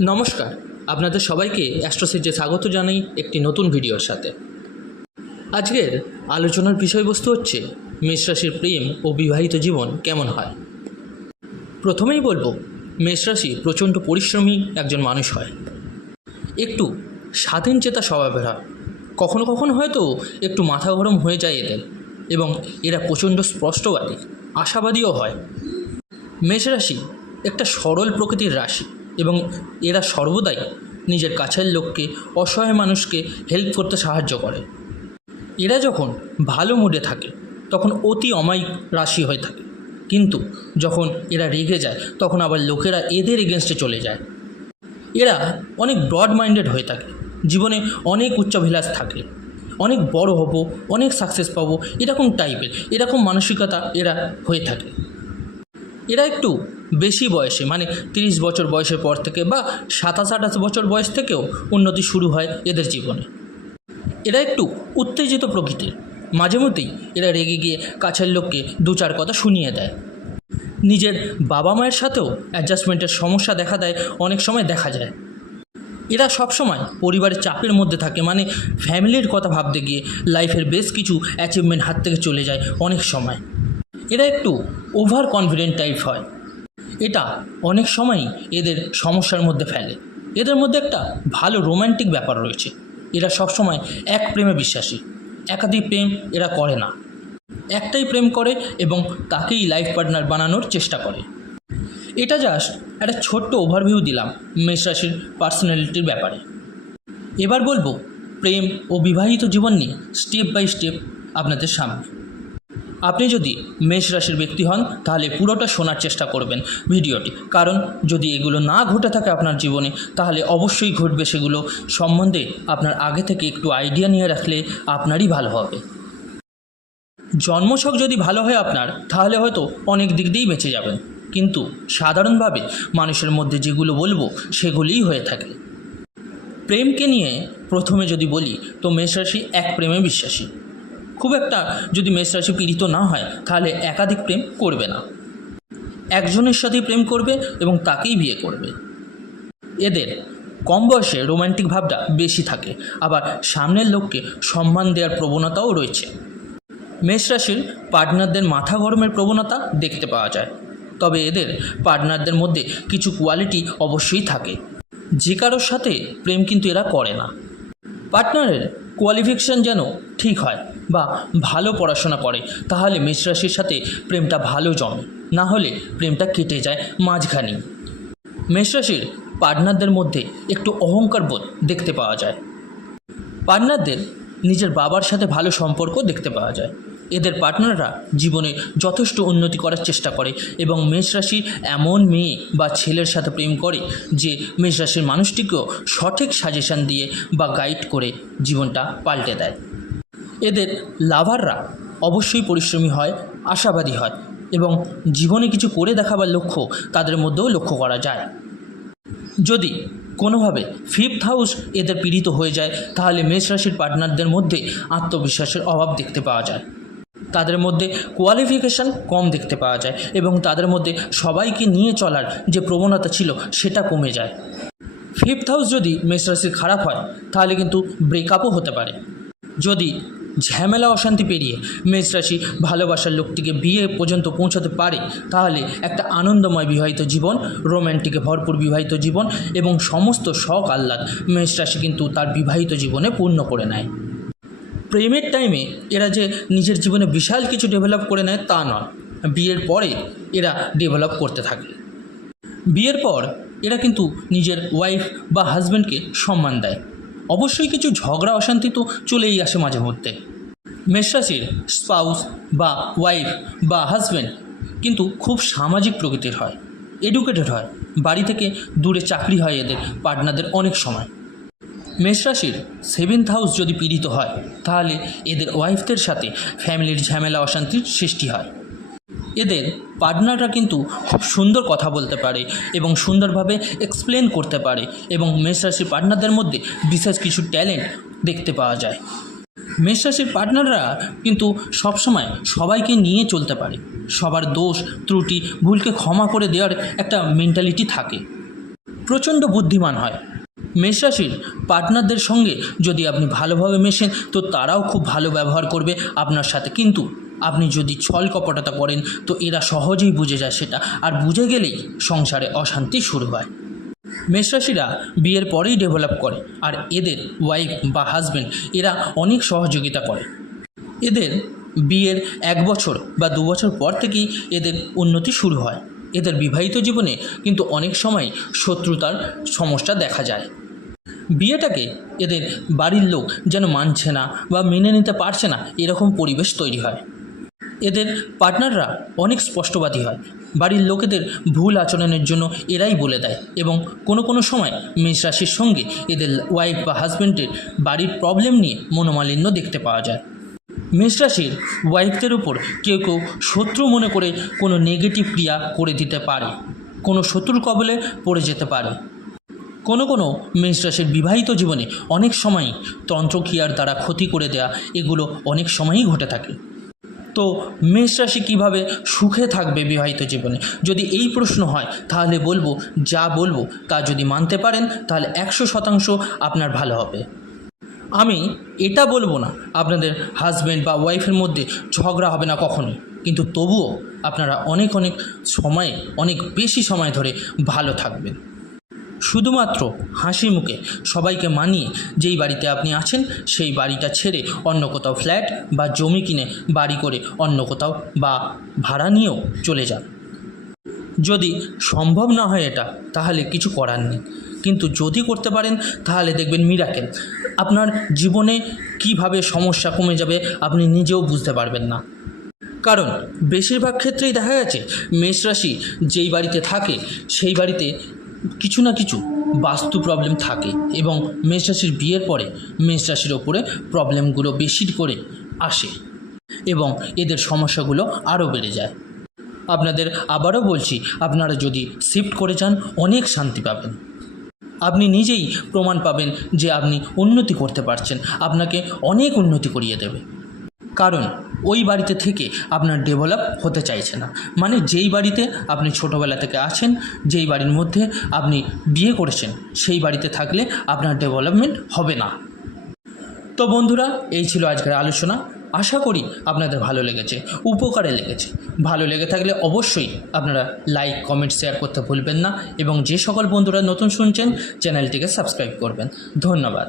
নমস্কার, আপনাদের সবাইকে অ্যাস্ট্রোসেজে স্বাগত জানাই একটি নতুন ভিডিওর সাথে। আজকের আলোচনার বিষয়বস্তু হচ্ছে মেষ রাশির প্রেম ও বিবাহিত জীবন কেমন হয়। প্রথমেই বলবো, মেষ রাশি প্রচণ্ড পরিশ্রমী একজন মানুষ হয়, একটু স্বাধীন চেতা স্বভাবের হয়, কখনো কখনো হয়তো একটু মাথা গরম হয়ে যায় এদের, এবং এরা প্রচণ্ড স্পষ্টবাদী, আশাবাদীও হয়। মেষ রাশি একটা সরল প্রকৃতির রাশি এবং এরা সর্বদাই নিজের কাছের লোককে, অসহায় মানুষকে হেল্প করতে সাহায্য করে। এরা যখন ভালো মুডে থাকে তখন অতি অমায়িক রাশি হয়ে থাকে, কিন্তু যখন এরা রেগে যায় তখন আবার লোকেরা এদের এগেনস্টে চলে যায়। এরা অনেক ব্রড মাইন্ডেড হয়ে থাকে, জীবনে অনেক উচ্চাভিলাষ থাকে, অনেক বড় হব, অনেক সাকসেস পাবো, এরকম টাইপের এরকম মানসিকতা এরা হয়ে থাকে। এরা একটু বেশি বয়সে, মানে 30 বছর বয়সের পর থেকে বা 27-28 বছর বয়স থেকেও উন্নতি শুরু হয় এদের জীবনে। এরা একটু উত্তেজিত প্রকৃতির, মাঝে মধ্যেই এরা রেগে গিয়ে কাছের লোককে দু চার কথা শুনিয়ে দেয়। নিজের বাবা মায়ের সাথেও অ্যাডজাস্টমেন্টের সমস্যা দেখা দেয়, অনেক সময় দেখা যায়। এরা সবসময় পরিবারের চাপের মধ্যে থাকে, মানে ফ্যামিলির কথা ভাবতে গিয়ে লাইফের বেশ কিছু অ্যাচিভমেন্ট হাত থেকে চলে যায় অনেক সময়। এরা একটু ওভার কনফিডেন্ট টাইপ হয়, এটা অনেক সময়ই এদের সমস্যার মধ্যে ফেলে। এদের মধ্যে একটা ভালো রোম্যান্টিক ব্যাপার রয়েছে, এরা সবসময় এক প্রেমে বিশ্বাসী, একাধিক প্রেম এরা করে না, একটাই প্রেম করে এবং তাকেই লাইফ পার্টনার বানানোর চেষ্টা করে। এটা জাস্ট একটা ছোট্ট ওভারভিউ দিলাম মেষ রাশির পার্সোনালিটির ব্যাপারে। এবার বলবো প্রেম ও বিবাহিত জীবন নিয়ে স্টেপ বাই স্টেপ আপনাদের সামনে। আপনি যদি মেষ রাশির ব্যক্তি হন তাহলে পুরোটা শোনার চেষ্টা করবেন ভিডিওটি, কারণ যদি এগুলো না ঘটে থাকে আপনার জীবনে তাহলে অবশ্যই ঘটবে, সেগুলো সম্বন্ধে আপনার আগে থেকে একটু আইডিয়া নিয়ে রাখলে আপনারই ভালো হবে। জন্মছক যদি ভালো হয় আপনার, তাহলে হয়তো অনেক দিক দিয়েই বেঁচে যাবেন, কিন্তু সাধারণভাবে মানুষের মধ্যে যেগুলো বলবো সেগুলিই হয়ে থাকে। প্রেমকে নিয়ে প্রথমে যদি বলি তো মেষ রাশি এক প্রেমে বিশ্বাসী। খুব একটা যদি মেষ রাশি পীড়িত না হয় তাহলে একাধিক প্রেম করবে না, একজনের সাথেই প্রেম করবে এবং তাকেই বিয়ে করবে। এদের কম বয়সে রোম্যান্টিক ভাবটা বেশি থাকে, আবার সামনের লোককে সম্মান দেওয়ার প্রবণতাও রয়েছে। মেষ রাশির পার্টনারদের মাথা গরমের প্রবণতা দেখতে পাওয়া যায়, তবে এদের পার্টনারদের মধ্যে কিছু কোয়ালিটি অবশ্যই থাকে, যে কারোর সাথে প্রেম কিন্তু এরা করে না। পার্টনারের কোয়ালিফিকেশান যেন ঠিক হয় বা ভালো পড়াশোনা করে, তাহলে মেষ রাশির সাথে প্রেমটা ভালো জমে, না হলে প্রেমটা কেটে যায় মাঝখানে। মেষ রাশির পার্টনারদের মধ্যে একটু অহংকার বোধ দেখতে পাওয়া যায়। পার্টনারদের নিজের বাবার সাথে ভালো সম্পর্ক দেখতে পাওয়া যায়। এদের পার্টনাররা জীবনে যথেষ্ট উন্নতি করার চেষ্টা করে এবং মেষ রাশি এমন মেয়ে বা ছেলের সাথে প্রেম করে যে মেষ রাশির মানুষটিকেও সঠিক সাজেশন দিয়ে বা গাইড করে জীবনটা পাল্টে দেয়। এদের লাভাররা অবশ্যই পরিশ্রমী হয়, আশাবাদী হয় এবং জীবনে কিছু করে দেখাবার লক্ষ্য তাদের মধ্যেও লক্ষ্য করা যায়। যদি কোনোভাবে 5th হাউস এদের পীড়িত হয়ে যায় তাহলে মেষ রাশির পার্টনারদের মধ্যে আত্মবিশ্বাসের অভাব দেখতে পাওয়া যায়, তাদের মধ্যে কোয়ালিফিকেশান কম দেখতে পাওয়া যায় এবং তাদের মধ্যে সবাইকে নিয়ে চলার যে প্রবণতা ছিল সেটা কমে যায়। 5th হাউস যদি মেষ রাশির খারাপ হয় তাহলে কিন্তু ব্রেকআপও হতে পারে। যদি ঝামেলা অশান্তি পেরিয়ে মেষ রাশি ভালোবাসার লোকটিকে বিয়ে পর্যন্ত পৌঁছাতে পারে তাহলে একটা আনন্দময় বিবাহিত জীবন, রোম্যান্টিকে ভরপুর বিবাহিত জীবন এবং সমস্ত শখ আহ্লাদ মেষ রাশি কিন্তু তার বিবাহিত জীবনে পূর্ণ করে নেয়। প্রেমের টাইমে এরা যে নিজের জীবনে বিশাল কিছু ডেভেলপ করে নেয় তা নয়, বিয়ের পরে এরা ডেভেলপ করতে থাকে। বিয়ের পর এরা কিন্তু নিজের ওয়াইফ বা হাজব্যান্ডকে সম্মান দেয়। অবশ্যই কিছু ঝগড়া অশান্তি তো চলেই আসে মাঝে মধ্যে। মেষ রাশির স্পাউস বা ওয়াইফ বা হাজব্যান্ড কিন্তু খুব সামাজিক প্রকৃতির হয়, এডুকেটেড হয়, বাড়ি থেকে দূরে চাকরি হয় এদের পার্টনারদের অনেক সময়। মেষ রাশির 7th হাউস যদি পীড়িত হয় তাহলে এদের ওয়াইফদের সাথে ফ্যামিলির ঝামেলা অশান্তির সৃষ্টি হয়। এদের পার্টনাররা কিন্তু খুব সুন্দর কথা বলতে পারে এবং সুন্দরভাবে এক্সপ্লেন করতে পারে এবং মেষ রাশির পার্টনারদের মধ্যে বিশেষ কিছু ট্যালেন্ট দেখতে পাওয়া যায়। মেষ রাশির পার্টনাররা কিন্তু সবসময় সবাইকে নিয়ে চলতে পারে, সবার দোষ ত্রুটি ভুলকে ক্ষমা করে দেওয়ার একটা মেন্টালিটি থাকে। প্রচণ্ড বুদ্ধিমান হয়। মেষ রাশির পার্টনারদের সঙ্গে যদি আপনি ভালোভাবে মেশেন তো তারাও খুব ভালো ব্যবহার করবে আপনার সাথে, কিন্তু আপনি যদি ছল কপটতা করেন তো এরা সহজেই বুঝে যায় সেটা, আর বুঝে গেলেই সংসারে অশান্তি শুরু হয়। মেষ রাশিরা বিয়ের পরেই ডেভেলপ করে, আর এদের ওয়াইফ বা হাজব্যান্ড এরা অনেক সহযোগিতা করে। এদের বিয়ের 1 বছর বা 2 বছর পর থেকেই এদের উন্নতি শুরু হয়। এদের বিবাহিত জীবনে কিন্তু অনেক সময় শত্রুতার সমস্যা দেখা যায়। বিয়েটাকে এদের বাড়ির লোক যেন মানছে না বা মেনে নিতে পারছে না, এরকম পরিবেশ তৈরি হয়। এদের পার্টনাররা অনেক স্পষ্টবাদী হয়। বাড়ির লোকেদের ভুল আচরণের জন্য এরাই বলে দেয়, এবং কোনো সময় মেষ রাশির সঙ্গে এদের ওয়াইফ বা হাজব্যান্ডের বাড়ির প্রবলেম নিয়ে মনোমালিন্য দেখতে পাওয়া যায়। মেষ রাশির ওয়াইফদের উপর কেউ শত্রু মনে করে কোনো নেগেটিভ ক্রিয়া করে দিতে পারে, কোনো শত্রুর কবলে পড়ে যেতে পারে। কোনো মেষ রাশির বিবাহিত জীবনে অনেক সময়ই তন্ত্রক্রিয়ার দ্বারা ক্ষতি করে দেয়া এগুলো অনেক সময়ই ঘটে থাকে। তো মেষ রাশি কীভাবে সুখে থাকবে বিবাহিত জীবনে, যদি এই প্রশ্ন হয় তাহলে বলবো, যা বলবো তা যদি মানতে পারেন তাহলে 100% আপনার ভালো হবে। আমি এটা বলবো না আপনাদের হাজব্যান্ড বা ওয়াইফের মধ্যে ঝগড়া হবে না কখনোই, কিন্তু তবুও আপনারা অনেক সময়ে, অনেক বেশি সময় ধরে ভালো থাকবেন। শুধুমাত্র হাসি মুখে সবাইকে মানিয়ে যেই বাড়িতে আপনি আছেন সেই বাড়িটা ছেড়ে অন্য কোথাও ফ্ল্যাট বা জমি কিনে বাড়ি করে অন্য কোথাও বা ভাড়া নিয়েও চলে যান। যদি সম্ভব না হয় এটা, তাহলে কিছু করার নেই, কিন্তু যদি করতে পারেন তাহলে দেখবেন মিরাকেল। আপনার জীবনে কিভাবে সমস্যা কমে যাবে আপনি নিজেও বুঝতে পারবেন না। কারণ বেশিরভাগ ক্ষেত্রেই দেখা গেছে মেষ রাশি যেই বাড়িতে থাকে সেই বাড়িতে কিছু না কিছু বাস্তু প্রবলেম থাকে, এবং মেষ রাশির বিয়ের পরে মেষ রাশির ওপরে প্রবলেমগুলো বেশি করে আসে এবং এদের সমস্যাগুলো আরও বেড়ে যায়। আপনাদের আবারও বলছি, আপনারা যদি শিফট করে যান অনেক শান্তি পাবেন। আপনি নিজেই প্রমাণ পাবেন যে আপনি উন্নতি করতে পারছেন, আপনাকে অনেক উন্নতি করিয়ে দেবে। কারণ ওই বাড়িতে থেকে আপনার ডেভেলপ হতে চাইছে না, মানে যেই বাড়িতে আপনি ছোটোবেলা থেকে আছেন, যেই বাড়ির মধ্যে আপনি বিয়ে করেছেন সেই বাড়িতে থাকলে আপনার ডেভেলপমেন্ট হবে না। তো বন্ধুরা, এই ছিল আজকের আলোচনা। আশা করি আপনাদের ভালো লেগেছে, উপকারে লেগেছে। ভালো লেগে থাকলে অবশ্যই আপনারা লাইক, কমেন্ট, শেয়ার করতে ভুলবেন না, এবং যে সকল বন্ধুরা নতুন শুনছেন চ্যানেলটিকে সাবস্ক্রাইব করবেন। ধন্যবাদ।